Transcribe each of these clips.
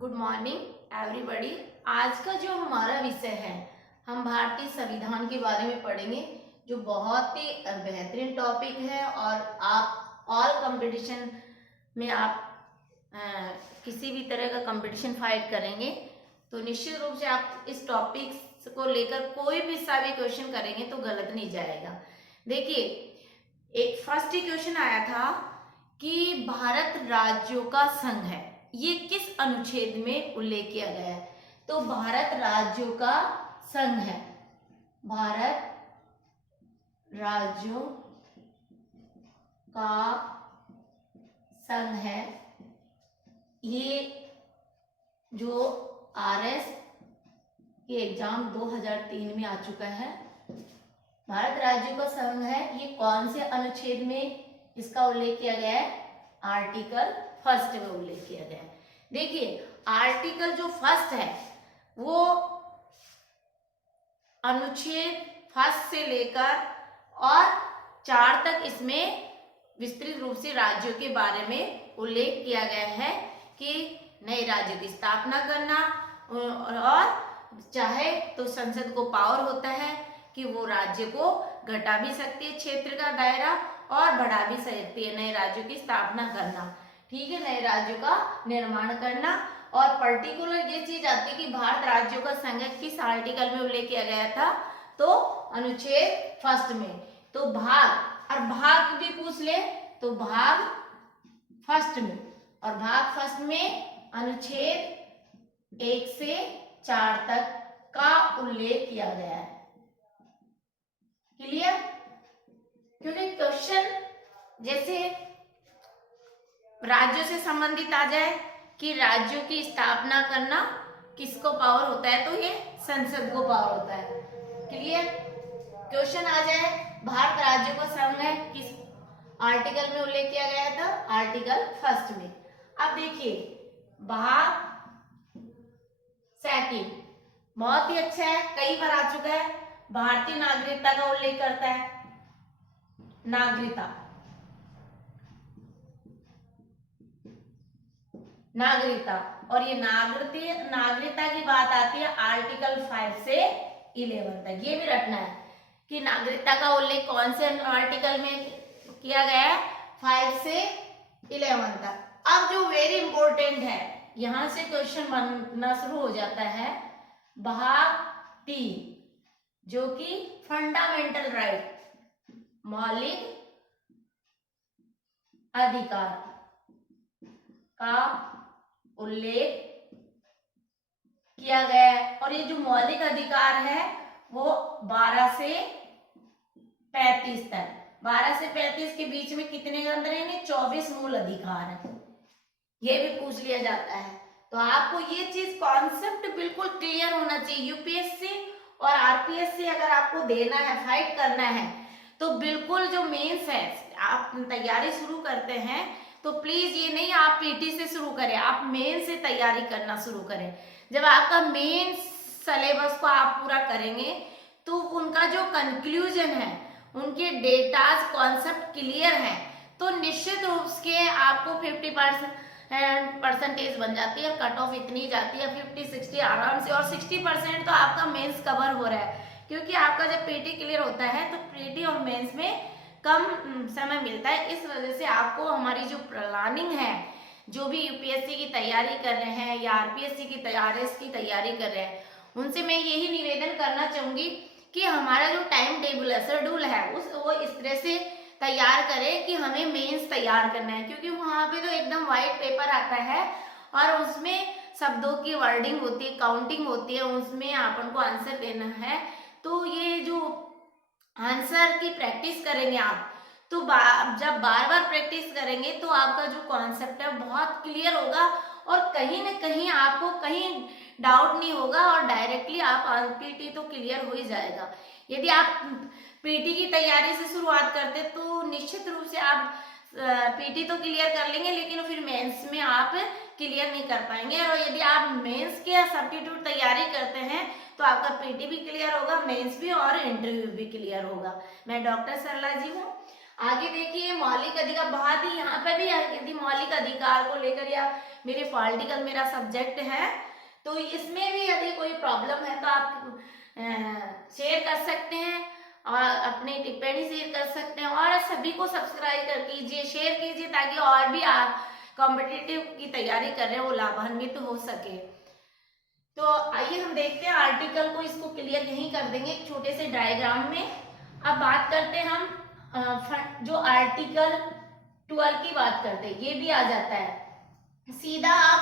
Good morning everybody. आज का जो हमारा विषय है, हम भारतीय संविधान के बारे में पढ़ेंगे, जो बहुत ही बेहतरीन टॉपिक है। और आप ऑल कंपटीशन में आप किसी भी तरह का कंपटीशन फाइट करेंगे तो निश्चित रूप से आप इस टॉपिक को लेकर कोई भी सा भी क्वेश्चन करेंगे तो गलत नहीं जाएगा। देखिए, एक फर्स्ट ही क्वेश्चन आया था कि भारत राज्यों का संघ है, ये किस अनुच्छेद में उल्लेख किया गया है? तो भारत राज्यों का संघ है, भारत राज्यों का संघ है। ये जो आरएस के एग्जाम 2003 में आ चुका है। भारत राज्यों का संघ है, ये कौन से अनुच्छेद में इसका उल्लेख किया गया है? आर्टिकल फर्स्ट में उल्लेख किया गया है। देखिए, आर्टिकल जो फर्स्ट है वो अनुच्छेद फर्स्ट से लेकर और 4 तक इसमें विस्तृत रूप से राज्यों के बारे में उल्लेख किया गया है कि नए राज्य की स्थापना करना, और चाहे तो संसद को पावर होता है कि वो राज्य को घटा भी सकती है क्षेत्र का दायरा और बढ़ा भी सकती है, नए राज्यों की स्थापना करना, ठीक है, नए राज्यों का निर्माण करना। और पर्टिकुलर ये चीज आती है कि भारत राज्यों का संघ किस आर्टिकल में उल्लेख किया गया था? तो अनुच्छेद फर्स्ट में। तो भाग, और भाग भी पूछ ले तो भाग फर्स्ट में, और भाग फर्स्ट में अनुच्छेद 1 से 4 तक का उल्लेख किया गया है। क्लियर? क्योंकि क्वेश्चन जैसे राज्यों से संबंधित आ जाए कि राज्यों की स्थापना करना किसको पावर होता है, तो ये संसद को पावर होता है। क्लियर? क्वेश्चन आ जाए भारत राज्यों का संघ है, किस आर्टिकल में उल्लेख किया गया था? आर्टिकल फर्स्ट में। अब देखिए, भाग सेकंड बहुत ही अच्छा है, कई बार आ चुका है। भारतीय नागरिकता का उल्लेख करता है, नागरिकता और ये नागरिकता की बात आती है आर्टिकल 5 से 11 तक। ये भी रखना है कि नागरिकता का उल्लेख कौन से आर्टिकल में किया गया है? 5 से 11 तक। अब जो वेरी इंपॉर्टेंट है, यहां से क्वेश्चन बनना शुरू हो जाता है, भाग 3 जो कि फंडामेंटल राइट, मौलिक अधिकार का उल्लेख किया गया है। और ये जो मौलिक अधिकार है वो 12 से 35 तक, 12 से 35 के बीच में कितने के अंदर है? 24 मूल अधिकार है। ये भी पूछ लिया जाता है। तो आपको ये चीज कॉन्सेप्ट बिल्कुल क्लियर होना चाहिए। यूपीएससी और आरपीएससी अगर आपको देना है, फाइट करना है, तो बिल्कुल जो मेंस है आप तैयारी शुरू करते हैं तो प्लीज ये नहीं आप पीटी से शुरू करें, आप मेन से तैयारी करना शुरू करें। जब आपका मेन सिलेबस को आप पूरा करेंगे तो उनका जो कंक्लूजन है, उनके डेटाज कॉन्सेप्ट क्लियर है, तो निश्चित रूप से आपको 50% बन जाती है और कट ऑफ इतनी जाती है 50-60 आराम से, और 60% तो आपका मेंस कवर हो रहा है। क्योंकि आपका जब पीटी क्लियर होता है तो पीटी और मेंस में कम समय मिलता है। इस वजह से आपको हमारी जो प्लानिंग है, जो भी यूपीएससी की तैयारी कर रहे हैं या आरपीएससी की आरएस की तैयारी कर रहे हैं, उनसे मैं यही निवेदन करना चाहूंगी कि हमारा जो टाइम टेबल है, शेड्यूल है, वो इस तरह से तैयार करें कि हमें मेंस तैयार करना है। क्योंकि वहां पे तो एकदम व्हाइट पेपर आता है और उसमें शब्दों की वर्डिंग होती है, काउंटिंग होती है, उसमें अपन को आंसर देना है। तो ये जो आंसर की प्रैक्टिस करेंगे आप, तो जब बार बार प्रैक्टिस करेंगे तो आपका जो कॉन्सेप्ट है बहुत क्लियर होगा और कहीं ना कहीं आपको कहीं डाउट नहीं होगा और डायरेक्टली आप पीटी तो क्लियर हो ही जाएगा। यदि आप पीटी की तैयारी से शुरुआत करते तो निश्चित रूप से आप पीटी तो क्लियर कर लेंगे, लेकिन फिर मेंस में आप क्लियर नहीं कर पाएंगे। और यदि आप मेंस के सब्स्टिट्यूट तैयारी करते हैं तो आपका पीटी भी क्लियर होगा, मेंस भी, और इंटरव्यू भी क्लियर होगा। मैं डॉक्टर सरला जी हूँ। आगे देखिए मौलिक अधिकार, बहुत ही यहाँ पे भी यदि मौलिक अधिकार को लेकर या मेरे पॉलिटिकल मेरा सब्जेक्ट है तो इसमें भी यदि कोई प्रॉब्लम है तो आप शेयर कर सकते हैं और अपनी टिप्पणी शेयर कर सकते हैं और सभी को सब्सक्राइब कर कीजिए, शेयर कीजिए ताकि और भी आप कॉम्पिटिटिव की तैयारी कर रहे हैं वो लाभान्वित हो सके। तो आइए हम देखते हैं आर्टिकल को, इसको क्लियर यहीं कर देंगे एक छोटे से डायग्राम में। अब बात करते हैं हम जो आर्टिकल 12 की बात करते हैं, ये भी आ जाता है, सीधा आप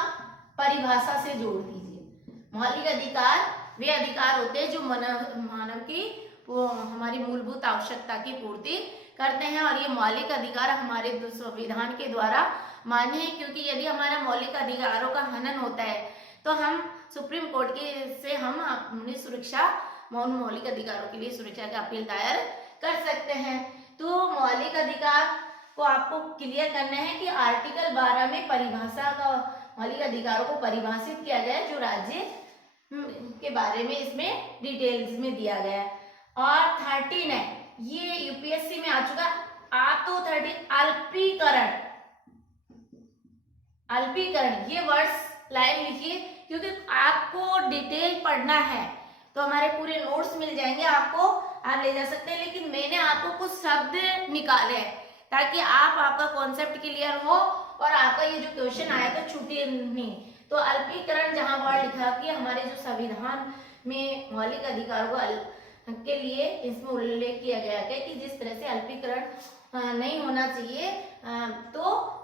परिभाषा से जोड़ दीजिए। मौलिक अधिकार वे अधिकार होते हैं जो मानव की हमारी मूलभूत आवश्यकता की पूर्ति करते हैं और ये मौलिक अधिकार हमारे संविधान के द्वारा मान्य है, क्योंकि यदि हमारा मौलिक अधिकारों का हनन होता है तो हम सुप्रीम कोर्ट से हम अपनी सुरक्षा मौलिक अधिकारों के लिए सुरक्षा का अपील दायर कर सकते हैं। तो मौलिक अधिकार को आपको क्लियर करना है कि आर्टिकल 12 में परिभाषा का मौलिक अधिकारों को परिभाषित किया गया है जो राज्य के बारे में इसमें डिटेल्स में दिया गया है। और 13 है, ये यूपीएससी में आ चुका। आप तो 13 अल्पीकरण, अल्पीकरण ये वर्ड्स लाइन लिखिए क्योंकि आपको डिटेल पढ़ना है तो हमारे पूरे नोट्स मिल जाएंगे आपको, आप ले जा सकते हैं, लेकिन मैंने आपको कुछ शब्द निकाले हैं ताकि आपका कॉन्सेप्ट क्लियर हो और आपका ये जो क्वेश्चन आया तो छूटे नहीं। तो अल्पीकरण जहां वर्ड लिखा कि हमारे जो संविधान में मौलिक अधिकारों के लिए इसमें उल्लेख किया गया है कि जिस तरह से अल्पीकरण नहीं होना चाहिए तो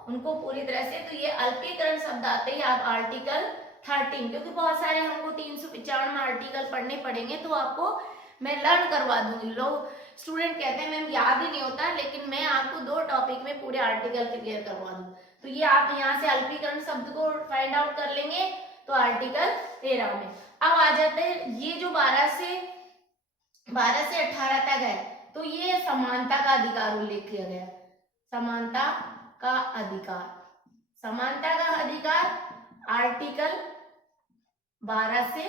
उनको पूरी तरह से, तो ये अल्पीकरण शब्द आते ही आप आर्टिकल 13, क्योंकि बहुत सारे हमको 395 आर्टिकल पढ़ने पड़ेंगे तो आपको मैं लर्न करवा दूंगी। लोग स्टूडेंट कहते हैं मैम याद ही नहीं होता, लेकिन मैं आपको 2 टॉपिक में पूरे आर्टिकल क्लियर करवा दूं। तो ये आप यहाँ से अल्पीकरण शब्द को फाइंड आउट कर लेंगे तो आर्टिकल 13 में। अब आ जाते हैं ये जो 12 से 18 तक है तो ये समानता का अधिकार उल्लेख किया गया। समानता का अधिकार, समानता का अधिकार आर्टिकल 12 से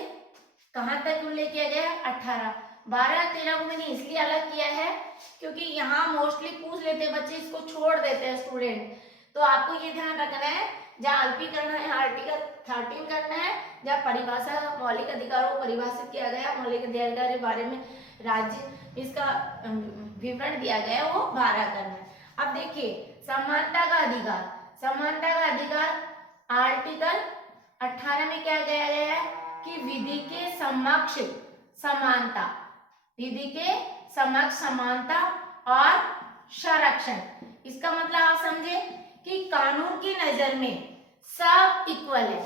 कहां तक उल्लेख किया गया है? 18। 12-13 को मैंने इसलिए अलग किया है क्योंकि यहाँ मोस्टली पूछ लेते हैं बच्चे, इसको छोड़ देते हैं स्टूडेंट। तो आपको ये ध्यान रखना है जहाँ अल्पीकरण है आर्टिकल 13 करना है, जहाँ परिभाषा मौलिक अधिकारों को परिभाषित किया गया, मौलिक अधिकार के बारे में राज्य इसका विवरण दिया गया है वो 12 करना है। अब देखिए समानता का अधिकार, समानता का अधिकार आर्टिकल 18 में क्या गया गया है कि विधि के समक्ष समानता, विधि के समक्ष समानता और संरक्षण। इसका मतलब आप समझे कि कानून की नजर में सब इक्वल है,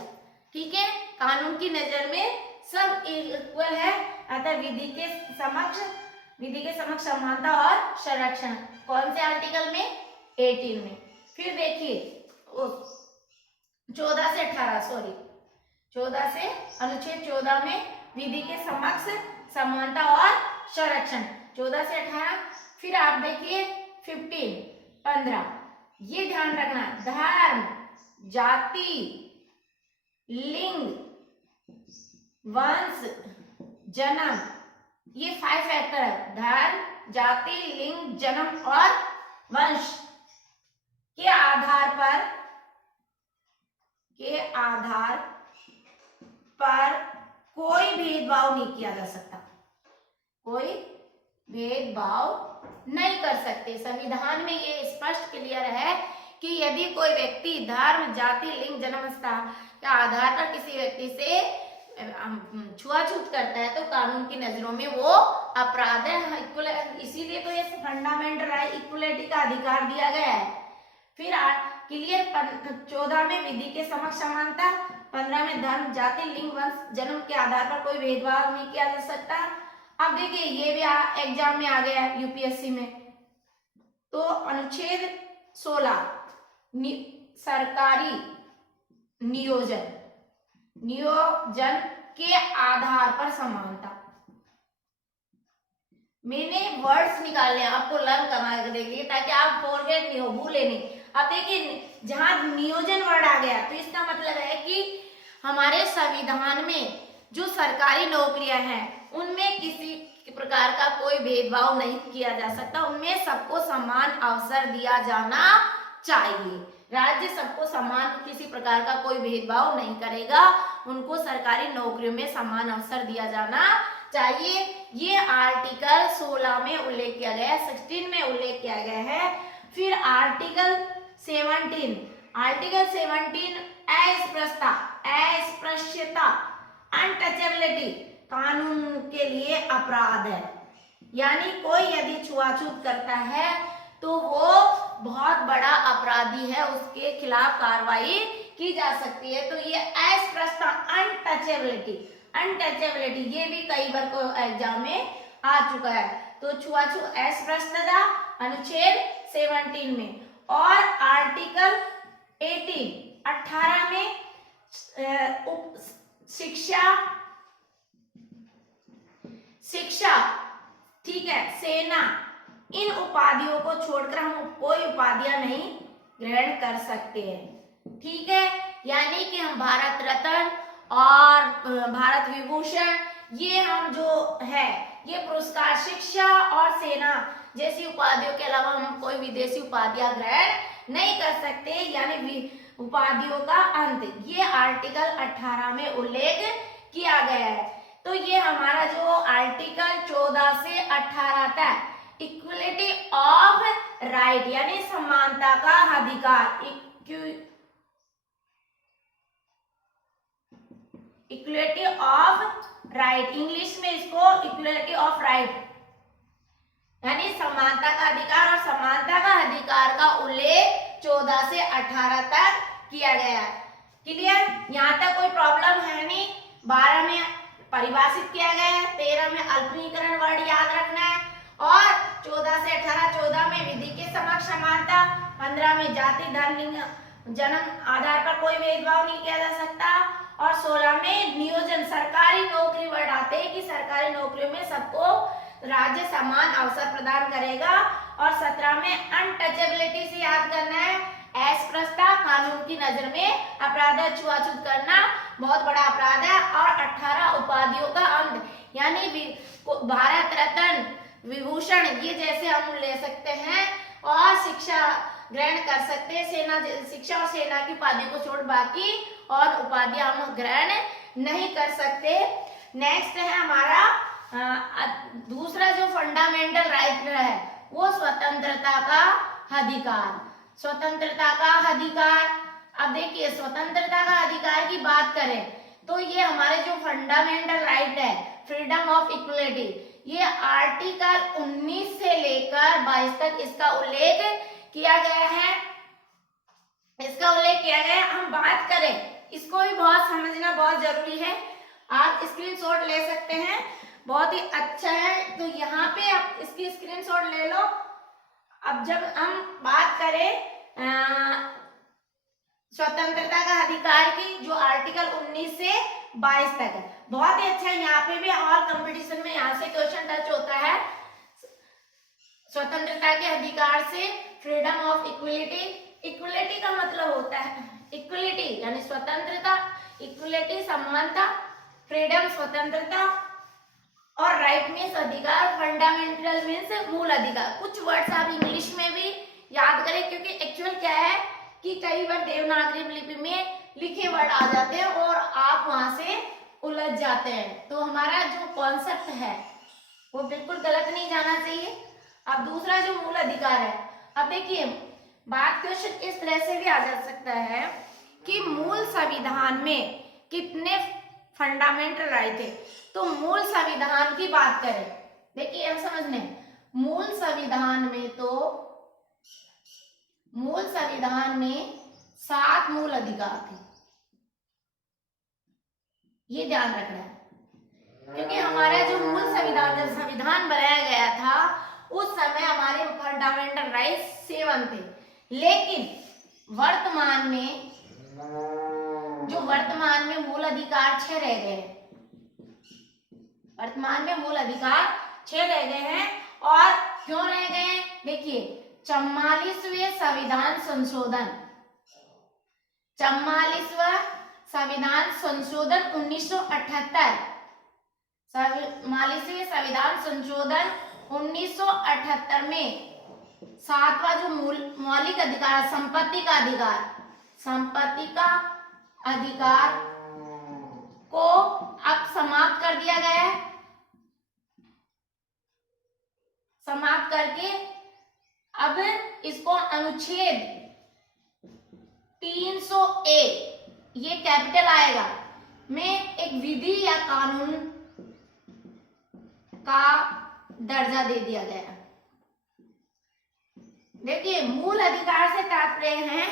ठीक है, कानून की नजर में सब इक्वल है, अतः विधि के समक्ष समानता और संरक्षण। कौन से आर्टिकल में? 18 में। फिर देखिए 14 से 18 सॉरी 14 से अनुच्छेद 14 में विधि के समक्ष समानता और संरक्षण 14 से 18। फिर आप देखिए 15 ये ध्यान रखना, धर्म, जाति, लिंग, वंश, जन्म, ये 5 फैक्टर है। धर्म, जाति, लिंग, जन्म और वंश के आधार पर कोई भेदभाव नहीं किया जा सकता, कोई भेदभाव नहीं कर सकते। संविधान में ये स्पष्ट क्लियर है कि यदि कोई व्यक्ति धर्म, जाति, लिंग, जन्म के आधार पर किसी व्यक्ति से छुआछूत करता है तो कानून की नजरों में वो अपराध है। इसीलिए तो ये फंडामेंटल राइट इक्वलिटी का अधिकार दिया गया है। फिर क्लियर 14 में विधि के समक्ष समानता, 15 में धर्म, जाति, लिंग, वंश, जन्म के आधार पर कोई भेदभाव नहीं किया जा सकता। अब देखिए ये भी एग्जाम में आ गया है यूपीएससी में। तो अनुच्छेद 16 सरकारी नियोजन के आधार पर समानता। मैंने वर्ड्स निकाले आपको लर्न करना देखिए ताकि आप फॉरगेट नहीं हो, भूले नहीं। अब देखिए जहां नियोजन वर्ड आ गया तो इसका मतलब है कि हमारे संविधान में जो सरकारी नौकरियां हैं उनमें किसी प्रकार का कोई भेदभाव नहीं किया जा सकता, उनमें सबको समान अवसर दिया जाना चाहिए। राज्य सबको समान, किसी प्रकार का कोई भेदभाव नहीं करेगा, उनको सरकारी नौकरियों में समान अवसर दिया जाना चाहिए। ये आर्टिकल 16 में उल्लेख किया गया है, 16 में उल्लेख किया गया है। फिर आर्टिकल 17, आर्टिकल 17 अस्पृश्यता, अनटचेबिलिटी कानून के लिए अपराध है, यानी कोई यदि छुआछूत करता है तो वो बहुत बड़ा अपराधी है, उसके खिलाफ कार्रवाई की जा सकती है। तो ये अस्पृश्यता, अनटचेबिलिटी, अनटचेबिलिटी ये भी कई बार को एग्जाम में आ चुका है। तो छुआछूत, अस्पृश्यता अनुच्छेद 17 में, और आर्टिकल 18 में शिक्षा, ठीक है, सेना, इन उपाधियों को छोड़कर हम कोई उपाधियां नहीं ग्रहण कर सकते हैं, ठीक है। यानी कि हम भारत रत्न और भारत विभूषण, ये हम जो है ये पुरस्कार शिक्षा और सेना जैसी उपाधियों के अलावा हम कोई विदेशी उपाधियां ग्रहण नहीं कर सकते, यानी उपाधियों का अंत, ये आर्टिकल 18 में उल्लेख किया गया है। तो ये हमारा जो आर्टिकल 14 से 18 तक इक्वलिटी ऑफ राइट, यानी समानता का अधिकार, इक्वलिटी ऑफ राइट, इंग्लिश में इसको इक्वलिटी ऑफ राइट, यानी समानता का अधिकार, और समानता का अधिकार का उल्लेख 14 से 18 तक किया गया है। क्लियर, यहाँ तक कोई प्रॉब्लम है नहीं। 12 में परिभाषित किया गया है, 13 में अल्पनीकरण वर्ड याद रखना है, और 14 से 18, 14 में विधि के समक्ष समानता, 15 में जाति, धर्म, लिंग, जन्म आधार पर कोई भेदभाव नहीं किया जा सकता, और 16 में नियोजन, सरकारी नौकरी वर्ड आते हैं कि सरकारी नौकरियों में सबको राज्य समान अवसर प्रदान करेगा, और 17 में अनटचेबिलिटी से याद करना है, अस्पृश्यता कानून की नजर में अपराध है, छुआछूत करना बहुत बड़ा अपराध है, और 18 उपाधियों का अंत, यानी भारत रत्न, विभूषण ये जैसे हम ले सकते हैं, और शिक्षा ग्रहण कर सकते हैं, सेना, शिक्षा और सेना की उपाधि को छोड़ बाकी और उपाधियां हम ग्रहण नहीं कर सकते। नेक्स्ट है हमारा दूसरा जो फंडामेंटल राइट है वो स्वतंत्रता का अधिकार, स्वतंत्रता का अधिकार। अब देखिए स्वतंत्रता का अधिकार की बात करें तो ये हमारे जो फंडामेंटल राइट है, फ्रीडम ऑफ इक्वलिटी, ये आर्टिकल 19 से लेकर 22 तक इसका उल्लेख किया गया है, इसका उल्लेख किया गया है। हम बात करें, इसको भी बहुत समझना बहुत जरूरी है, आप स्क्रीनशॉट ले सकते हैं, बहुत ही अच्छा है। तो यहाँ पे आप इसकी स्क्रीनशॉट ले लो। अब जब हम बात करें स्वतंत्रता का अधिकार की, जो आर्टिकल 19 से 22 तक है, बहुत ही अच्छा है। यहाँ पे भी ऑल कंपटीशन में यहाँ से क्वेश्चन टच होता है। स्वतंत्रता के अधिकार से फ्रीडम ऑफ इक्वलिटी, इक्वलिटी का मतलब होता है इक्वलिटी यानी स्वतंत्रता, इक्वलिटी समानता, फ्रीडम स्वतंत्रता, और राइट मीन्स अधिकार, फंडामेंटल मीन्स मूल अधिकार। कुछ वर्ड्स आप इंग्लिश में भी याद करें, क्योंकि एक्चुअल क्या है कि कई बार देवनागरी लिपि में लिखे वर्ड आ जाते हैं और आप वहां से उलझ जाते हैं, तो हमारा जो कॉन्सेप्ट है वो बिल्कुल गलत नहीं जाना चाहिए। अब दूसरा जो मूल अधिकार है, अब देखिए बात क्वेश्चन इस तरह से भी आ जा सकता है कि मूल संविधान में कितने फंडामेंटल राइट है। तो मूल संविधान की बात करें, देखिए हम समझने, मूल संविधान में तो मूल संविधान में 7 मूल अधिकार थे, ये ध्यान रखना है, क्योंकि हमारा जो मूल संविधान, जब संविधान बनाया गया था उस समय हमारे फंडामेंटल राइट 7 थे, लेकिन वर्तमान में मूल अधिकार 6 रह गए, वर्तमान में मूल अधिकार 6 रह गए हैं। और क्यों रह गए हैं, देखिए 44वें संविधान संशोधन, 44वां संविधान संशोधन 1978 42वें संविधान संशोधन 1978 में 7वां जो मौलिक अधिकार, संपत्ति का अधिकार, संपत्ति का अधिकार को अब समाप्त कर दिया गया है। समाप्त करके अब इसको अनुच्छेद 301, ये कैपिटल आएगा, में एक विधि या कानून का दर्जा दे दिया गया। देखिए, मूल अधिकार से तात्पर्य है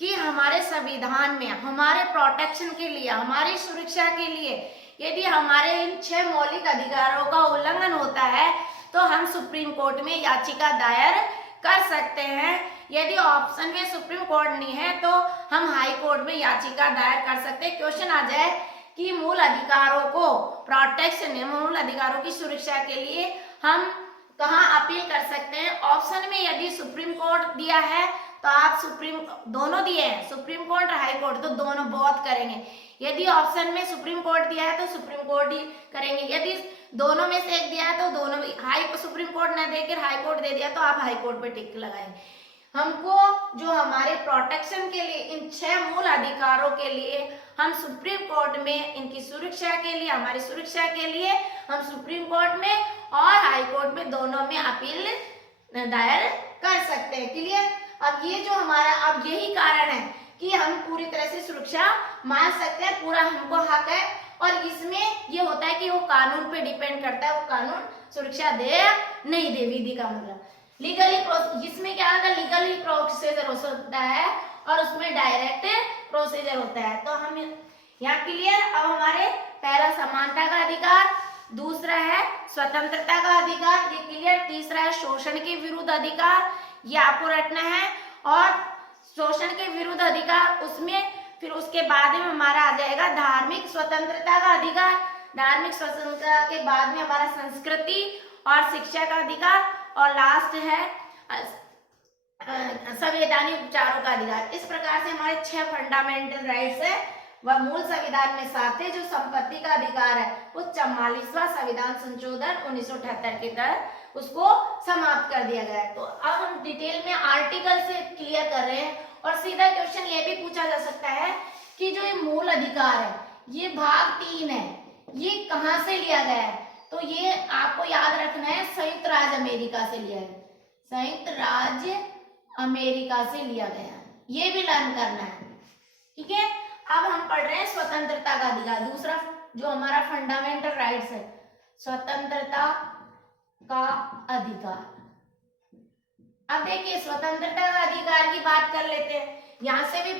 कि हमारे संविधान में हमारे प्रोटेक्शन के लिए, हमारी सुरक्षा के लिए यदि हमारे इन 6 मौलिक अधिकारों का उल्लंघन होता है तो हम सुप्रीम कोर्ट में याचिका दायर कर सकते हैं। यदि ऑप्शन में सुप्रीम कोर्ट नहीं है तो हम हाई कोर्ट में याचिका दायर कर सकते हैं। क्वेश्चन आ जाए कि मूल अधिकारों को प्रोटेक्शन, मूल अधिकारों की सुरक्षा के लिए हम कहाँ अपील कर सकते हैं। ऑप्शन में यदि सुप्रीम कोर्ट दिया है तो आप दोनों दिए हैं, सुप्रीम कोर्ट और हाई कोर्ट, तो दोनों बहुत करेंगे। यदि ऑप्शन में सुप्रीम कोर्ट दिया है तो सुप्रीम कोर्ट ही करेंगे। यदि दोनों में से एक दिया है तो दोनों भी, सुप्रीम कोर्ट ना देकर हाई कोर्ट दे दिया तो आप हाई कोर्ट पे टिक लगाएंगे। हमको जो हमारे प्रोटेक्शन के लिए, इन 6 मूल अधिकारों के लिए हम सुप्रीम कोर्ट में, इनकी सुरक्षा के लिए, हमारी सुरक्षा के लिए हम सुप्रीम कोर्ट में और हाई कोर्ट में दोनों में अपील दायर कर सकते हैं। क्लियर? अब ये जो हमारा, अब यही कारण है कि हम पूरी तरह से सुरक्षा मान सकते हैं, पूरा हमको हक है। और इसमें ये होता है कि वो कानून पे डिपेंड करता है, वो कानून सुरक्षा दे या नहीं दे। विधि का मतलब लीगली, इसमें क्या होता है, लीगली प्रोसीजर होता है और उसमें डायरेक्ट प्रोसीजर होता है। तो हम यहाँ क्लियर। अब हमारे पहला समानता का अधिकार, दूसरा है स्वतंत्रता का अधिकार, ये क्लियर। तीसरा है शोषण के विरुद्ध अधिकार, ये आपको रटना है। और शोषण के विरुद्ध अधिकार, उसमें फिर उसके बाद में हमारा आ जाएगा धार्मिक स्वतंत्रता का अधिकार। धार्मिक स्वतंत्रता के बाद में हमारा संस्कृति और शिक्षा का अधिकार, और लास्ट है संवैधानिक उपचारों का अधिकार। इस प्रकार से हमारे 6 फंडामेंटल राइट्स है, वह मूल संविधान में 7 है। जो संपत्ति का अधिकार है वो 44वां संविधान संशोधन 1978 के तहत उसको समाप्त कर दिया गया है। तो अब हम डिटेल में आर्टिकल से क्लियर कर रहे हैं। और सीधा क्वेश्चन ये भी पूछा जा सकता है कि जो ये मूल अधिकार है, ये भाग 3 है, ये कहाँ से लिया गया है। तो ये आपको याद रखना है, संयुक्त राज्य अमेरिका से लिया है, संयुक्त राज्य अमेरिका से लिया गया है, ये भी लर्न करना है। ठीक है, अब हम पढ़ रहे हैं स्वतंत्रता का अधिकार, दूसरा जो हमारा फंडामेंटल राइट्स है, स्वतंत्रता का अधिकार। अब देखिए, स्वतंत्रता का अधिकार की बात कर लेते हैं। यहां से भी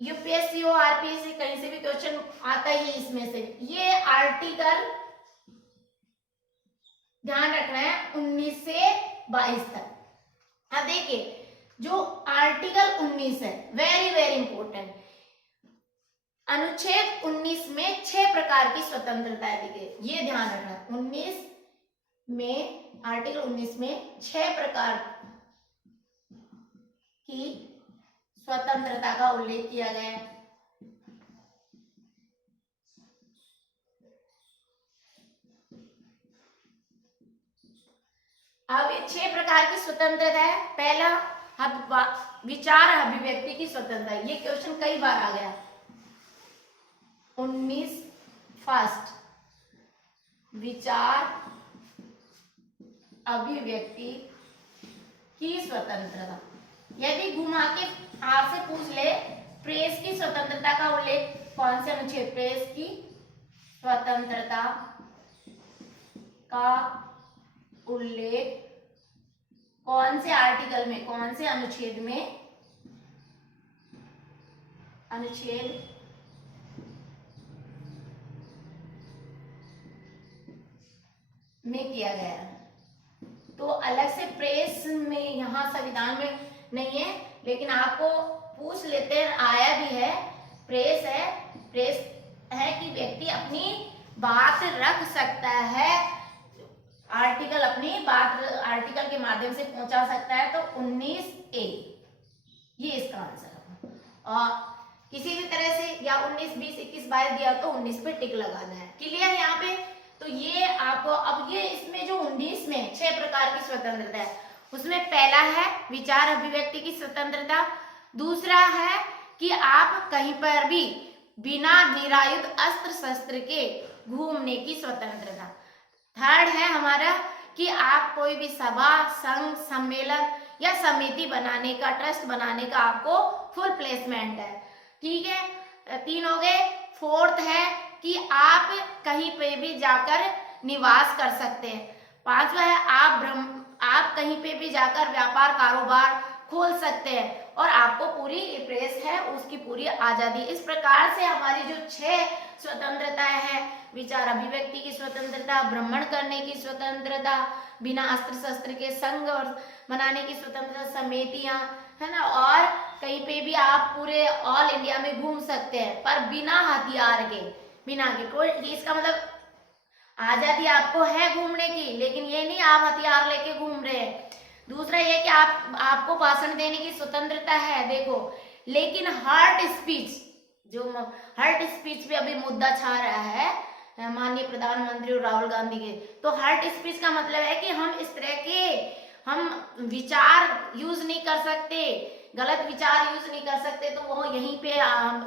यूपीएससी हो, आरपीएससी, कहीं से भी क्वेश्चन आता ही है इसमें से। ये आर्टिकल ध्यान रखना है 19 से 22 तक। अब देखिए, जो आर्टिकल 19 है, वेरी वेरी इंपॉर्टेंट। अनुच्छेद 19 में 6 प्रकार की स्वतंत्रता दी गई, ये ध्यान रखना। 19 में, आर्टिकल 19 में 6 प्रकार की स्वतंत्रता का उल्लेख किया गया है। अब ये 6 प्रकार की स्वतंत्रता है। पहला विचार अभिव्यक्ति की स्वतंत्रता, ये क्वेश्चन कई बार आ गया। 19 फर्स्ट, विचार अभिव्यक्ति की स्वतंत्रता। यदि घुमा के आपसे पूछ ले प्रेस की स्वतंत्रता का उल्लेख कौन से अनुच्छेद, प्रेस की स्वतंत्रता का उल्लेख कौन से आर्टिकल में, कौन से अनुच्छेद में, अनुच्छेद में किया गया है। तो अलग से प्रेस में यहाँ संविधान में नहीं है, लेकिन आपको पूछ लेते हैं, आया भी है। प्रेस है कि व्यक्ति अपनी बात रख सकता है, आर्टिकल अपनी बात आर्टिकल के माध्यम से पहुंचा सकता है। तो 19A ये इसका आंसर है। और किसी भी तरह से, या 19, 20, 21, 22 दिया तो 19 पे टिक लगाना है। क्लियर यहाँ पे? तो ये आपको अब ये इसमें जो 19 में 6 प्रकार की स्वतंत्रता है, उसमें पहला है विचार अभिव्यक्ति की स्वतंत्रता, दूसरा है कि आप कहीं पर भी बिना निरायुध अस्त्र शस्त्र के घूमने की स्वतंत्रता, थर्ड है हमारा कि आप कोई भी सभा, संघ, सम्मेलन या समिति बनाने का, ट्रस्ट बनाने का आपको फुल प्लेसमेंट है। ठीक है, 3 हो गए। फोर्थ है कि आप कहीं पे भी जाकर निवास कर सकते हैं। 5वां है आप कहीं पे भी जाकर व्यापार कारोबार खोल सकते हैं और आपको पूरी प्रेस है उसकी पूरी आजादी। इस प्रकार से हमारी जो 6 स्वतंत्रताएं हैं, विचार अभिव्यक्ति की स्वतंत्रता, भ्रमण करने की स्वतंत्रता, बिना अस्त्र शस्त्र के संघ और बनाने की स्वतंत्रता, समितियां, है ना, और कहीं पे भी आप पूरे ऑल इंडिया में घूम सकते हैं पर बिना हथियार के, बिना के। कोई इसका मतलब आजादी आपको है घूमने की, लेकिन ये नहीं आप हथियार लेके घूम रहे हैं। दूसरा ये कि आपको भाषण देने की स्वतंत्रता है, देखो, लेकिन हर्ट स्पीच, जो हर्ट स्पीच पे अभी मुद्दा छा रहा है माननीय प्रधानमंत्री राहुल गांधी के, तो हर्ट स्पीच का मतलब है कि हम इस तरह के हम विचार यूज नहीं कर सकते, गलत विचार यूज नहीं कर सकते। तो वो यहीं पे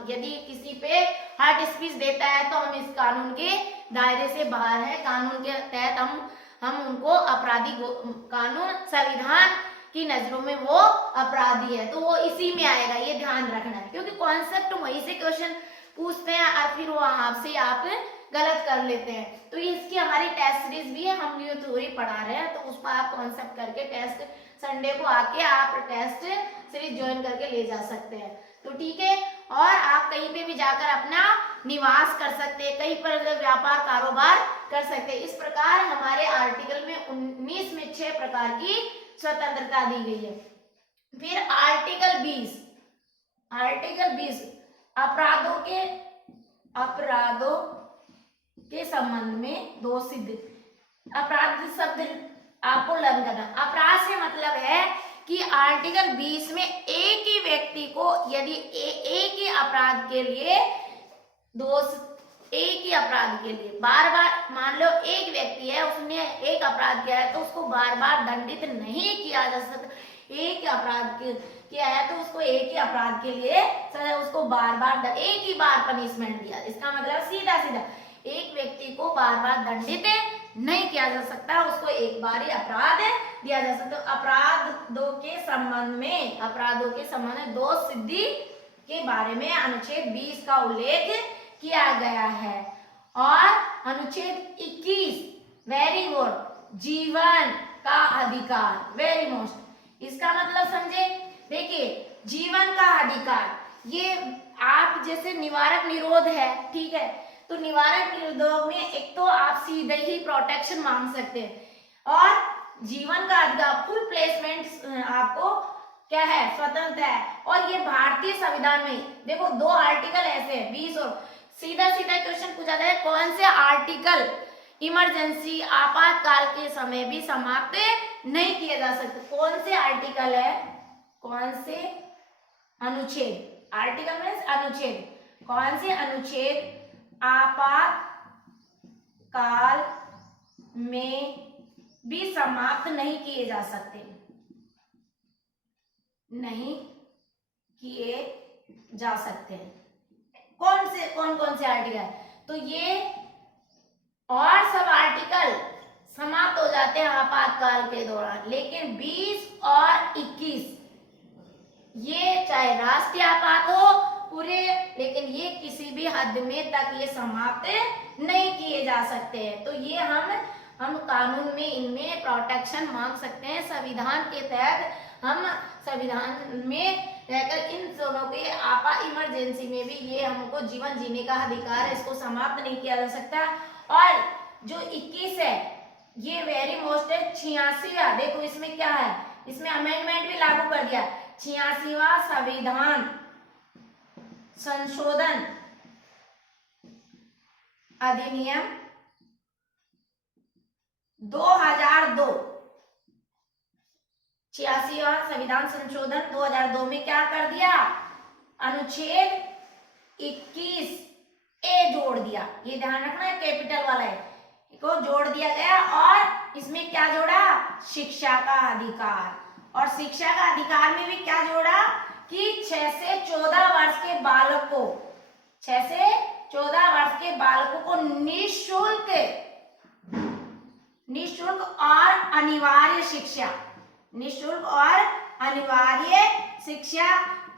यदि किसी पे हर्ट स्पीच देता है तो हम इस कानून के दायरे से बाहर है, कानून के तहत हम उनको अपराधी, कानून संविधान की नजरों में वो अपराधी है, तो वो इसी में आएगा, ये ध्यान रखना है, क्योंकि कॉन्सेप्ट वहीं से क्वेश्चन पूछते हैं और फिर वो आपसे आप गलत कर लेते हैं। तो इसकी हमारी टेस्ट सीरीज भी है, हम न्यू थ्योरी पढ़ा रहे हैं, तो उस पर आप कॉन्सेप्ट करके टेस्ट संडे को आके आप टेस्ट सीरीज ज्वाइन करके ले जा सकते हैं। तो ठीक है, और आप कहीं पे भी जाकर अपना निवास कर सकते हैं, कहीं पर व्यापार कारोबार कर सकते हैं। इस प्रकार हमारे आर्टिकल में 19 में 6 प्रकार की स्वतंत्रता दी गई है। फिर आर्टिकल 20 अपराधों के संबंध में 2 सिद्ध अपराध शब्द आपको लर्न करना। अपराध से मतलब है कि आर्टिकल 20 में एक ही व्यक्ति को यदि एक ही अपराध के लिए बार बार, मान लो एक व्यक्ति है उसने एक अपराध किया है तो उसको बार बार दंडित नहीं किया जा सकता। एक अपराध किया है तो उसको एक ही अपराध के लिए उसको बार बार एक ही बार पनिशमेंट दिया। इसका मतलब सीधा सीधा एक व्यक्ति को बार बार दंडित नहीं किया जा सकता, उसको एक बार ही अपराध दिया जा सकता। अपराधों के संबंध में 2 सिद्धि के बारे में अनुच्छेद 20 का उल्लेख किया गया है। और अनुच्छेद 21 वेरी गुड, जीवन का अधिकार, वेरी मोस्ट। इसका मतलब समझे, देखिए जीवन का अधिकार, ये आप जैसे निवारक निरोध है, ठीक है, तो निवारक निरोध में एक तो आप सीधे ही प्रोटेक्शन मांग सकते हैं और जीवन का अधिकार फुल प्लेसमेंट आपको क्या है, स्वतंत्र है। और ये भारतीय संविधान में देखो 2 आर्टिकल ऐसे हैं 20 और सीधा सीधा क्वेश्चन पूछा जाए कौन से आर्टिकल इमरजेंसी आपातकाल के समय भी समाप्त नहीं किए जा सकते, कौन से आर्टिकल है, कौन से अनुच्छेद, आर्टिकल मींस अनुच्छेद, कौन से अनुच्छेद आपात काल में भी समाप्त नहीं किए जा सकते, नहीं किए जा सकते हैं। कौन कौन से आर्टिकल, तो ये और सब आर्टिकल समाप्त हो जाते हैं आपातकाल के दौरान, लेकिन 20 और 21 ये चाहे राष्ट्रीय आपात हो पूरे, लेकिन ये किसी भी हद में तक ये समाप्त नहीं किए जा सकते हैं। तो ये हम कानून में इनमें प्रोटेक्शन मांग सकते हैं। संविधान के तहत हम संविधान में रहकर इन दोनों के इमरजेंसी में भी ये हमको जीवन जीने का अधिकार है, इसको समाप्त नहीं किया जा सकता। और जो 21 है ये वेरी मोस्ट है 86वां, देखो इसमें क्या है, इसमें अमेंडमेंट भी लागू कर दिया, 86वां संविधान संशोधन अधिनियम 2002, 86वां संविधान संशोधन 2002 में क्या कर दिया, अनुच्छेद 21 ए जोड़ दिया, ये ध्यान रखना है, कैपिटल वाला है को जोड़ दिया गया और इसमें क्या जोड़ा, शिक्षा का अधिकार। और शिक्षा का अधिकार में भी क्या जोड़ा कि 6 से 14 वर्ष के बालक को, 6 से 14 वर्ष के बालकों को निःशुल्क और अनिवार्य शिक्षा, निःशुल्क और अनिवार्य शिक्षा,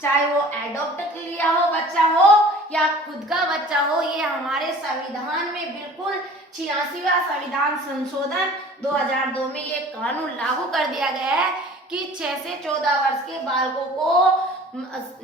चाहे वो एडॉप्ट लिया हो बच्चा हो या खुद का बच्चा हो, ये हमारे संविधान में बिल्कुल 86वां संविधान संशोधन 2002 में ये कानून लागू कर दिया गया है कि 6 से 14 वर्ष के बालकों को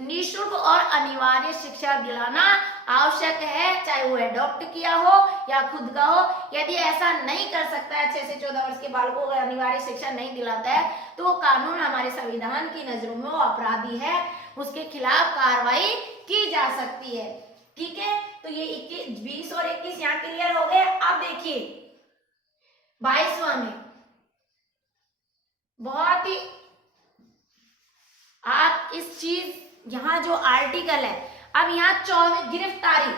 निःशुल्क और अनिवार्य शिक्षा दिलाना आवश्यक है, चाहे वो एडॉप्ट किया हो या खुद का हो। यदि ऐसा नहीं कर सकता है, 6 से 14 वर्ष के बालकों को अनिवार्य शिक्षा नहीं दिलाता है, तो वो कानून हमारे संविधान की नजरों में वो अपराधी है, उसके खिलाफ कार्रवाई की जा सकती है। ठीक है, तो ये 21, 20 और 21 यहाँ क्लियर हो गए। अब देखिए 22वां में बहुत ही आप इस चीज, यहाँ जो आर्टिकल है, अब यहाँ 24 गिरफ्तारी,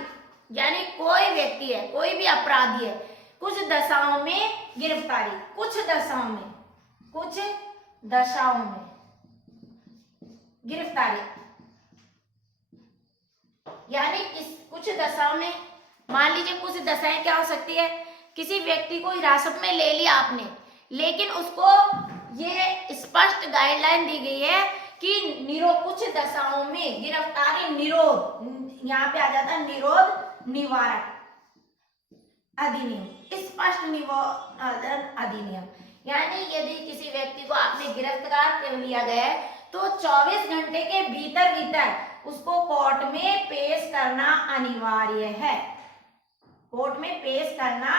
यानी कोई व्यक्ति है, कोई भी अपराधी है, कुछ दशाओं में गिरफ्तारी, कुछ दशाओं में गिरफ्तारी, यानी इस कुछ दशाओं में, मान लीजिए कुछ दशाएं क्या हो सकती है, किसी व्यक्ति को हिरासत में ले लिया आपने, लेकिन उसको ये स्पष्ट गाइडलाइन दी गई है कि निरोध, कुछ दशाओं में गिरफ्तारी निरोध, यहाँ पे आ जाता है निरोध निवारक अधिनियम, स्पष्ट निरोधन अधिनियम, यानी यदि किसी व्यक्ति को आपने गिरफ्तार कर लिया गया है तो 24 घंटे के भीतर उसको कोर्ट में पेश करना अनिवार्य है, कोर्ट में पेश करना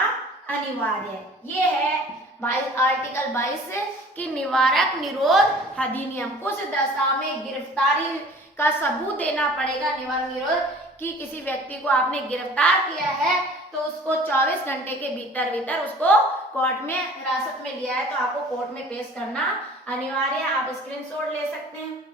अनिवार्य है। ये है आर्टिकल 22 की निवारक निरोध अधिनियम। कुछ दशा में गिरफ्तारी का सबूत देना पड़ेगा, निवारक निरोध, कि किसी व्यक्ति को आपने गिरफ्तार किया है तो उसको 24 घंटे के भीतर उसको कोर्ट में हिरासत में लिया है तो आपको कोर्ट में पेश करना अनिवार्य है। आप स्क्रीनशॉट ले सकते हैं।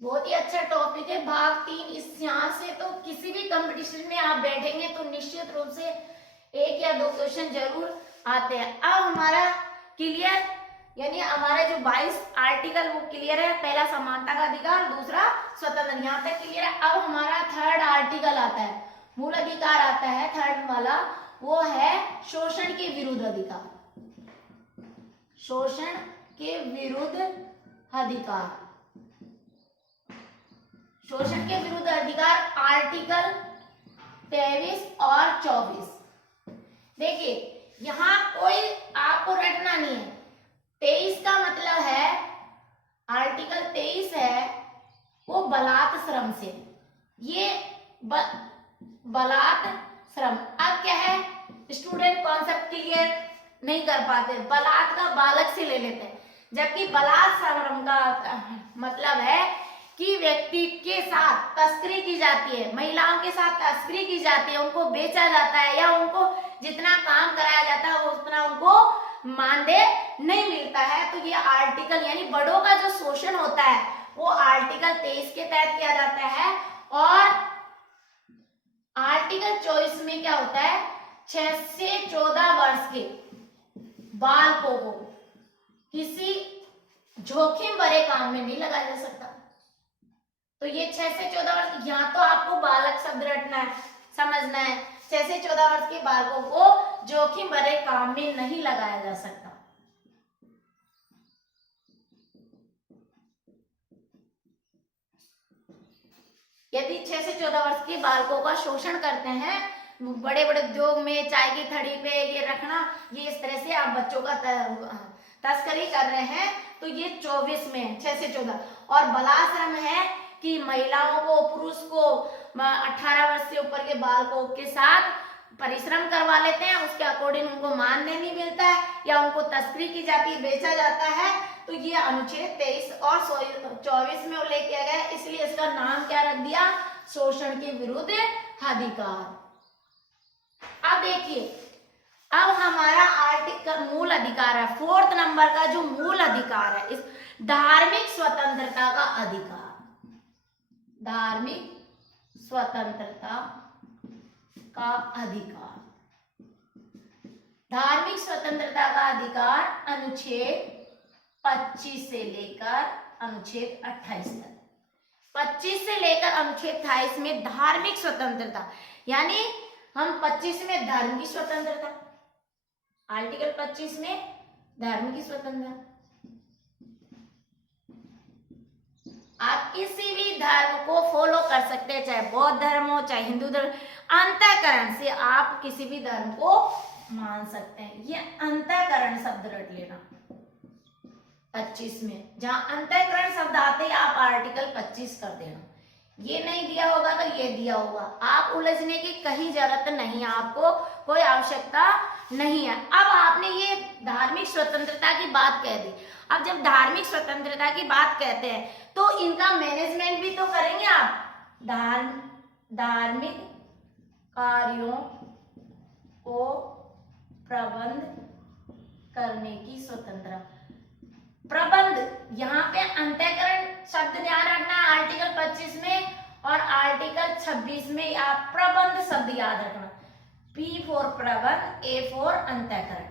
बहुत ही अच्छा टॉपिक है भाग 3। इस यहाँ से तो किसी भी कंपटीशन में आप बैठेंगे तो निश्चित रूप से 1 या 2 क्वेश्चन जरूर आते हैं। अब हमारा क्लियर, यानी हमारा जो 22 आर्टिकल वो क्लियर है। पहला समानता का अधिकार, दूसरा स्वतंत्र, यहाँ तक क्लियर है। अब हमारा थर्ड आर्टिकल आता है, मूल अधिकार आता है थर्ड वाला, वो है शोषण के विरुद्ध अधिकार, शोषण के विरुद्ध अधिकार। शोषण के विरुद्ध अधिकार आर्टिकल 23 और 24। देखिए यहाँ कोई आपको रटना नहीं है। 23 का मतलब है, आर्टिकल 23 है वो बलात् श्रम से, ये बलात् श्रम। अब क्या है, स्टूडेंट कॉन्सेप्ट क्लियर नहीं कर पाते, बलात् का बालक से ले लेते हैं, जबकि बलात् श्रम का मतलब है कि व्यक्ति के साथ तस्करी की जाती है, महिलाओं के साथ तस्करी की जाती है, उनको बेचा जाता है या उनको जितना काम कराया जाता है उतना उनको मानदेय नहीं मिलता है। तो ये आर्टिकल, यानी बड़ों का जो शोषण होता है वो आर्टिकल 23 के तहत किया जाता है। और आर्टिकल 24 में क्या होता है, 6 से 14 वर्ष के बालकों को किसी जोखिम भरे काम में नहीं लगाया जा सकता। तो ये 6 से 14 वर्ष, यहाँ तो आपको बालक शब्द रटना है, समझना है। 6 से 14 वर्ष के बालकों को जोखिम भरे काम में नहीं लगाया जा सकता। यदि 6 से 14 वर्ष के बालकों का शोषण करते हैं बड़े बड़े उद्योग में, चाय की थड़ी पे ये रखना, ये इस तरह से आप बच्चों का तस्करी कर रहे हैं, तो ये 24 में 6 से 14। और बलात् श्रम है कि महिलाओं को, पुरुष को 18 वर्ष से ऊपर के बालकों के साथ परिश्रम करवा लेते हैं, उसके अकॉर्डिंग उनको मानदेय नहीं मिलता है या उनको तस्करी की जाती है, बेचा जाता है। तो ये अनुच्छेद 23 और 24 में उल्लेख किया गया है, इसलिए इसका नाम क्या रख दिया, शोषण के विरुद्ध अधिकार। अब देखिए अब हमारा आर्टिकल मूल अधिकार है, 4th नंबर का जो मूल अधिकार है, इस धार्मिक स्वतंत्रता का अधिकार, धार्मिक स्वतंत्रता का अधिकार। धार्मिक स्वतंत्रता का अधिकार अनुच्छेद 25 से लेकर अनुच्छेद 28 तक। 25 से लेकर अनुच्छेद 28 में धार्मिक स्वतंत्रता, यानी हम 25 में धर्म की स्वतंत्रता, आर्टिकल 25 में धर्म की स्वतंत्रता। आप किसी भी धर्म को फॉलो कर सकते हैं, चाहे बौद्ध धर्म हो चाहे हिंदू धर्म, अंतःकरण से आप किसी भी धर्म को मान सकते हैं। ये अंतःकरण शब्द रट लेना 25 में, जहां अंतःकरण शब्द आते ही आप आर्टिकल 25 कर देना। ये नहीं दिया होगा तो ये दिया होगा, आप उलझने की कहीं जरूरत नहीं, आपको कोई आवश्यकता नहीं है। अब आपने ये धार्मिक स्वतंत्रता की बात कह दी, अब जब धार्मिक स्वतंत्रता की बात कहते हैं तो इनका मैनेजमेंट भी तो करेंगे आप। धार्मिक कार्यों को प्रबंध करने की स्वतंत्रता। प्रबंध, यहाँ पे अंतःकरण शब्द ध्यान रखना आर्टिकल 25 में, और आर्टिकल 26 में आप प्रबंध शब्द याद रखना। P फॉर प्रबंध, A फॉर अंतःकरण,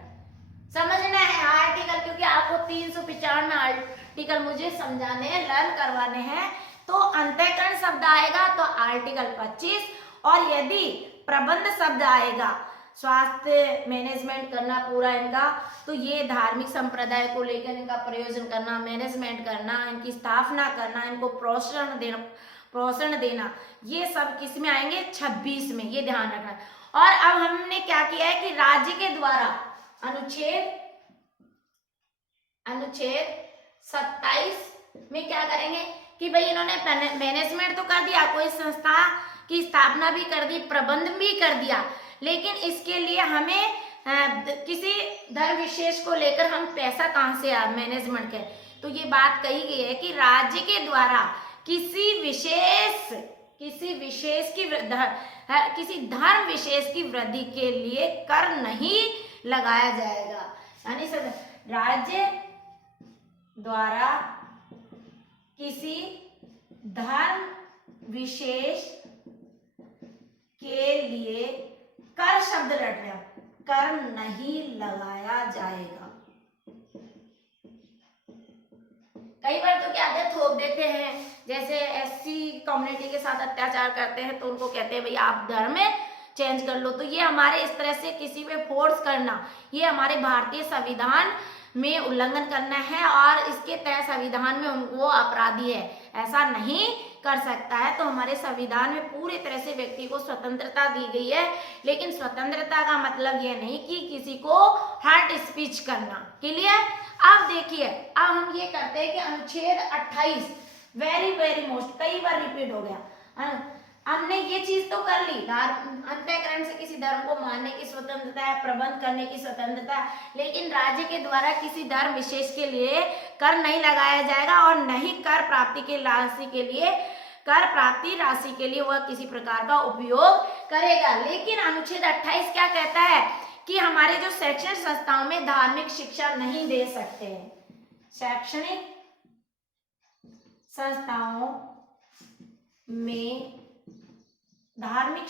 समझना है आर्टिकल, क्योंकि आपको 395 आर्टिकल मुझे समझाने हैं, लर्न करवाने हैं। तो अंतःकरण शब्द आएगा तो आर्टिकल 25, और यदि प्रबंध शब्द आएगा, स्वास्थ्य मैनेजमेंट करना पूरा इनका, तो ये धार्मिक संप्रदाय को लेकर इनका प्रयोजन करना, मैनेजमेंट करना, इनकी स्थापना करना, इनको पोषण देना, ये सब किस में आएंगे? 26 में, ये ध्यान रखना। और अब हमने क्या किया है कि राज्य के द्वारा अनुच्छेद 27 में क्या करेंगे कि भाई इन्होंने मैनेजमेंट तो कर दिया, कोई संस्था की स्थापना भी कर दी, प्रबंध भी कर दिया, लेकिन इसके लिए हमें किसी धर्म विशेष को लेकर हम पैसा कहाँ से मैनेजमेंट करें। तो ये बात कही गई है कि राज्य के द्वारा किसी धर्म विशेष की वृद्धि के लिए कर नहीं लगाया जाएगा। यानी राज्य द्वारा किसी धर्म विशेष के लिए कर शब्द रट लिया, कर नहीं लगाया जाएगा। कई बार तो क्या थोप देते हैं, जैसे एससी कम्युनिटी के साथ अत्याचार करते हैं तो उनको कहते हैं भाई आप धर्म चेंज कर लो। तो ये हमारे इस तरह से किसी पे फोर्स करना, ये हमारे भारतीय संविधान में उल्लंघन करना है, और इसके तहत संविधान में वो अपराधी है, ऐसा नहीं कर सकता है। तो हमारे संविधान में पूरी तरह से व्यक्ति को स्वतंत्रता दी गई है, लेकिन स्वतंत्रता का मतलब ये नहीं कि किसी को हर्ट स्पीच करना। क्लियर? अब देखिए, अब हम ये करते हैं कि अनुच्छेद 28 वेरी मोस्ट, कई बार रिपीट हो गया। हमने ये चीज तो कर ली, अंतःकरण से किसी धर्म को मानने की स्वतंत्रता है, प्रबंध करने की स्वतंत्रता है, लेकिन राज्य के द्वारा किसी धर्म विशेष के लिए कर नहीं लगाया जाएगा, और नहीं कर प्राप्ति राशि के लिए वह किसी प्रकार का उपयोग करेगा। लेकिन अनुच्छेद 28 क्या कहता है कि हमारे जो शैक्षणिक संस्थाओं में धार्मिक शिक्षा नहीं दे सकते हैं। शैक्षणिक संस्थाओं में धार्मिक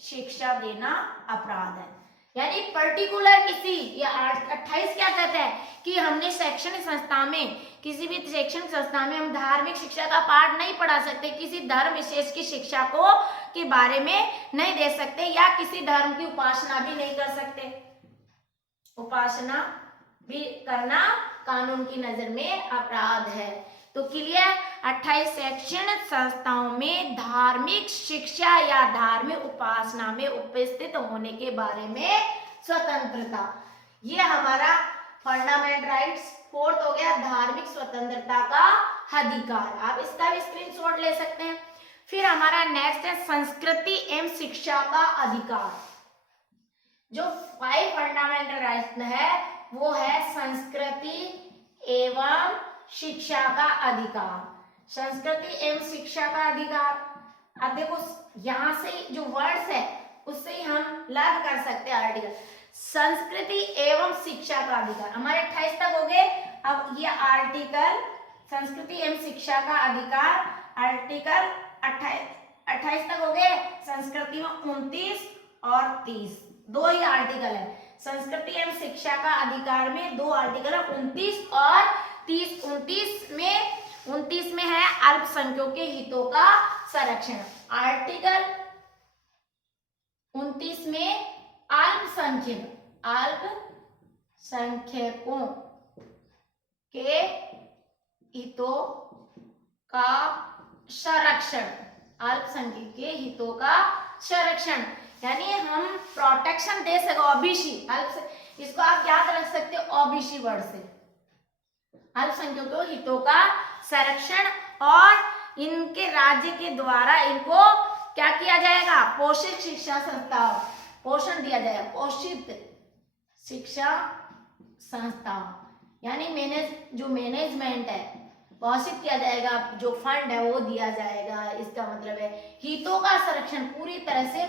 शिक्षा देना अपराध है। यानी पर्टिकुलर किसी, या 28 क्या कहता है कि हमने शैक्षणिक संस्था में, किसी भी शैक्षणिक संस्था में हम धार्मिक शिक्षा का पाठ नहीं पढ़ा सकते, किसी धर्म विशेष की शिक्षा को के बारे में नहीं दे सकते, या किसी धर्म की उपासना भी नहीं कर सकते। उपासना भी करना कानून की नजर में अपराध है। तो क्लियर? 28 शैक्षणिक संस्थाओं में धार्मिक शिक्षा या धार्मिक उपासना में उपस्थित होने के बारे में स्वतंत्रता, ये हमारा फंडामेंटल राइट्स 4th हो गया, धार्मिक स्वतंत्रता का अधिकार। आप इसका भी स्क्रीनशॉट ले सकते हैं। फिर हमारा नेक्स्ट है संस्कृति एवं शिक्षा का अधिकार। जो 5 फंडामेंटल राइट्स है वो है संस्कृति एवं शिक्षा का अधिकार। संस्कृति एवं शिक्षा का अधिकार। अब देखो, यहां से जो वर्ड्स है उससे ही हम लर्न कर सकते हैं आर्टिकल। संस्कृति एवं शिक्षा का अधिकार, हमारे 28 तक हो गए। अब ये आर्टिकल संस्कृति एवं शिक्षा का अधिकार, आर्टिकल 28 तक हो गए। संस्कृति में 29 और 30 दो ही आर्टिकल है। संस्कृति एवं शिक्षा का अधिकार में दो आर्टिकल है, 29 और 30। 29 में है अल्पसंख्यकों के हितों का संरक्षण। आर्टिकल 29 में अल्पसंख्यकों के हितों का संरक्षण, अल्पसंख्यक के हितों का संरक्षण, यानी हम प्रोटेक्शन दे सको। ओबीसी, इसको आप याद रख सकते हो ओबीसी वर्ड से, अल्पसंख्यकों के हितों का संरक्षण। और इनके राज्य के द्वारा इनको क्या किया जाएगा, पोषित शिक्षा संस्थाओं, पोषण दिया जाएगा, पोषित शिक्षा संस्थाओं, यानी जो मैनेजमेंट है पोषित किया जाएगा, जो फंड है वो दिया जाएगा। इसका मतलब है हितों का संरक्षण, पूरी तरह से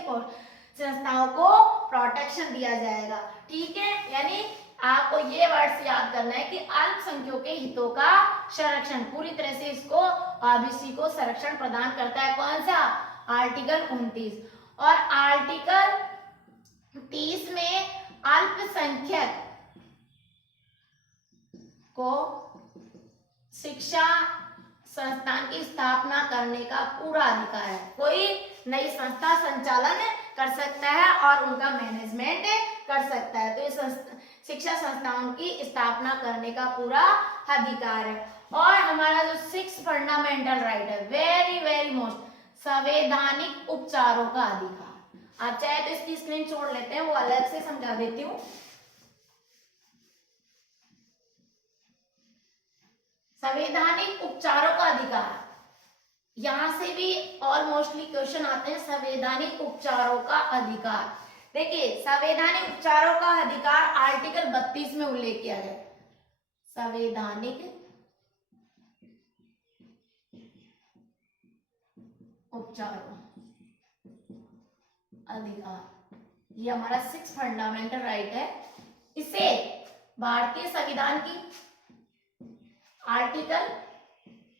संस्थाओं को प्रोटेक्शन दिया जाएगा। ठीक है, यानी आपको ये वर्ड्स याद करना है कि अल्पसंख्यकों के हितों का संरक्षण, पूरी तरह से इसको ओबीसी को संरक्षण प्रदान करता है। कौन सा, आर्टिकल 29। और आर्टिकल 30 में अल्पसंख्यक को शिक्षा संस्थान की स्थापना करने का पूरा अधिकार है। कोई नई संस्था संचालन कर सकता है और उनका मैनेजमेंट कर सकता है, तो ये शिक्षा संस्थाओं की स्थापना करने का पूरा अधिकार है। और हमारा जो 6 फंडामेंटल राइट है, वेरी वेरी मोस्ट, संवैधानिक उपचारों का अधिकार। आप चाहे तो इसकी स्क्रीन छोड़ लेते हैं, वो अलग से समझा देती हूँ। संवैधानिक उपचारों का अधिकार, यहां से भी ऑलमोस्टली क्वेश्चन आते हैं। संवैधानिक उपचारों का अधिकार, देखिए संवैधानिक उपचारों का अधिकार आर्टिकल 32 में उल्लेख किया गया। संवैधानिक उपचारों अधिकार, ये हमारा 6 फंडामेंटल राइट है। इसे भारतीय संविधान की आर्टिकल,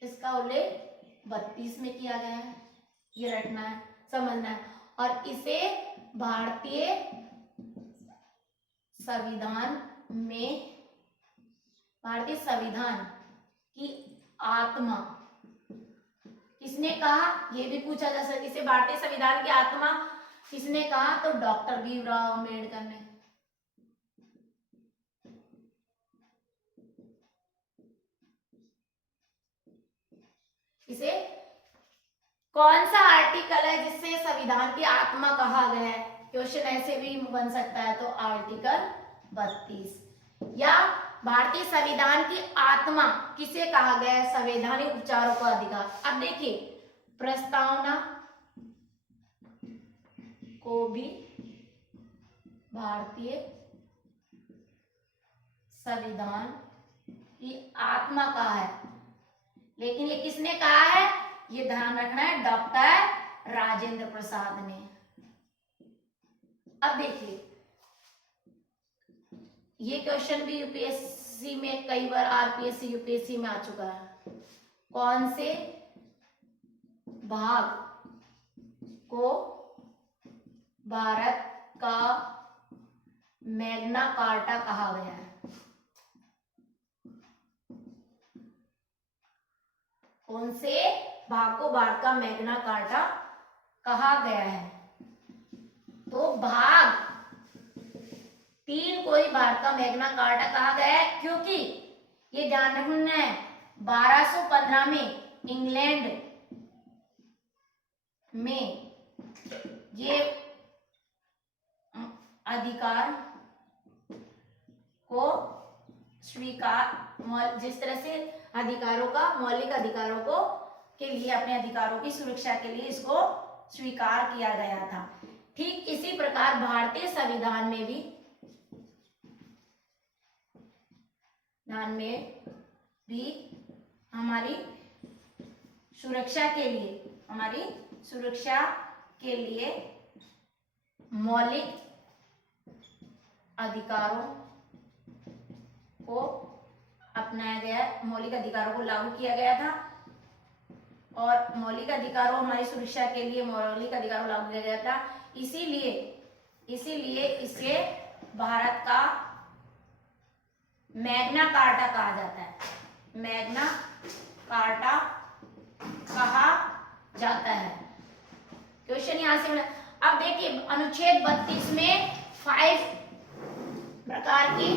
इसका उल्लेख 32 में किया गया है, ये रटना है, समझना है। और इसे भारतीय संविधान में, भारतीय संविधान की आत्मा किसने कहा, ये भी पूछा जा सकता है। इसे भारतीय संविधान की आत्मा किसने कहा, तो डॉक्टर भीमराव अम्बेडकर ने। इसे कौन सा आर्टिकल है जिससे संविधान की आत्मा कहा गया है, क्वेश्चन ऐसे भी बन सकता है, तो आर्टिकल 32। या भारतीय संविधान की आत्मा किसे कहा गया है, संवैधानिक उपचारों का अधिकार। अब देखिए, प्रस्तावना को भी भारतीय संविधान की आत्मा कहा है, लेकिन ये किसने कहा है, ये ध्यान रखना है, डॉक्टर राजेंद्र प्रसाद ने। अब देखिए, ये क्वेश्चन भी यूपीएससी में कई बार, आरपीएससी यूपीएससी में आ चुका है। कौन से भाग को भारत का मैग्ना कार्टा कहा गया है, कौन से भाग को भारत का मैग्ना कार्टा कहा गया है, तो भाग 3 को ही भारत का मैग्ना कार्टा कहा गया है। क्योंकि ये ध्यान रखना है, 1215 में इंग्लैंड में ये अधिकार को स्वीकार, जिस तरह से अधिकारों का, मौलिक अधिकारों को के लिए, अपने अधिकारों की सुरक्षा के लिए इसको स्वीकार किया गया था। ठीक इसी प्रकार भारतीय संविधान में भी हमारी सुरक्षा के लिए मौलिक अधिकारों को अपनाया गया, मौलिक अधिकारों को लागू किया गया था। और मौलिक अधिकारों हमारी सुरक्षा के लिए मौलिक अधिकारों लागू किया गया था, इसीलिए इसे भारत का मैग्ना कार्टा कहा जाता है, मैग्ना कार्टा कहा जाता है। क्वेश्चन यहां से अब देखिए, अनुच्छेद 32 में 5 प्रकार की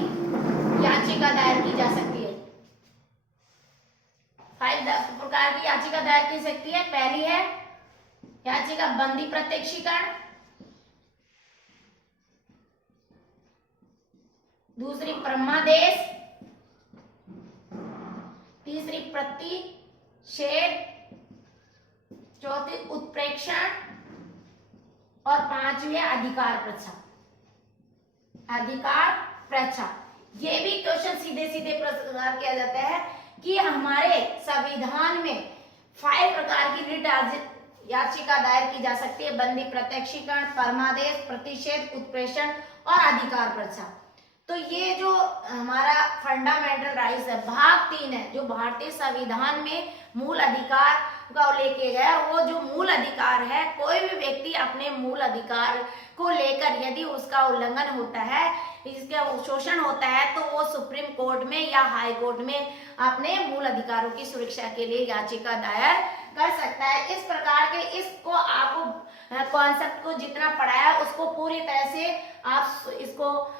याचिका दायर की जा सकती है, 5 प्रकार की याचिका दायर की सकती है। पहली है याचिका बंदी प्रत्यक्षीकरण, दूसरी परमादेश, तीसरी प्रतिषेध, चौथी उत्प्रेक्षण और पांचवी अधिकार प्रच्छा। अधिकार प्रच्छा ये भी क्वेश्चन सीधे सीधे प्रश्न किया जाता है कि हमारे संविधान में 5 प्रकार की रिट याचिका दायर की जा सकती है, बंदी प्रत्यक्षीकरण, परमादेश, प्रतिषेध, उत्प्रेषण और अधिकार प्रच्छा। तो ये जो हमारा फंडामेंटल राइट्स है, भाग 3 है, जो भारतीय संविधान में मूल अधिकार का उल्लेख किया गया है। वो जो मूल अधिकार है, कोई भी व्यक्ति अपने मूल अधिकार को लेकर यदि उसका उल्लंघन होता है, इसका शोषण होता है, तो वो सुप्रीम कोर्ट में या हाई कोर्ट में अपने मूल अधिकारों की सुरक्षा के लिए याचिका दायर कर सकता है। इस प्रकार के इसको आपको कॉन्सेप्ट को जितना पढ़ाया उसको पूरी तरह से आप इसको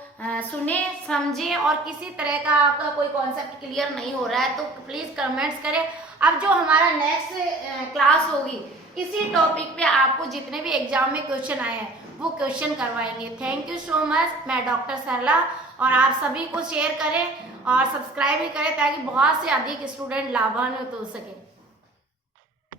सुने समझे, और किसी तरह का आपका कोई कॉन्सेप्ट क्लियर नहीं हो रहा है तो प्लीज कमेंट्स करें। अब जो हमारा नेक्स्ट क्लास होगी, इसी टॉपिक पे आपको जितने भी एग्जाम में क्वेश्चन आए हैं वो क्वेश्चन करवाएंगे। Thank you so much. मैं डॉक्टर सरला, और आप सभी को शेयर करें और सब्सक्राइब भी करें ताकि बहुत से अधिक स्टूडेंट लाभान्वित हो सके।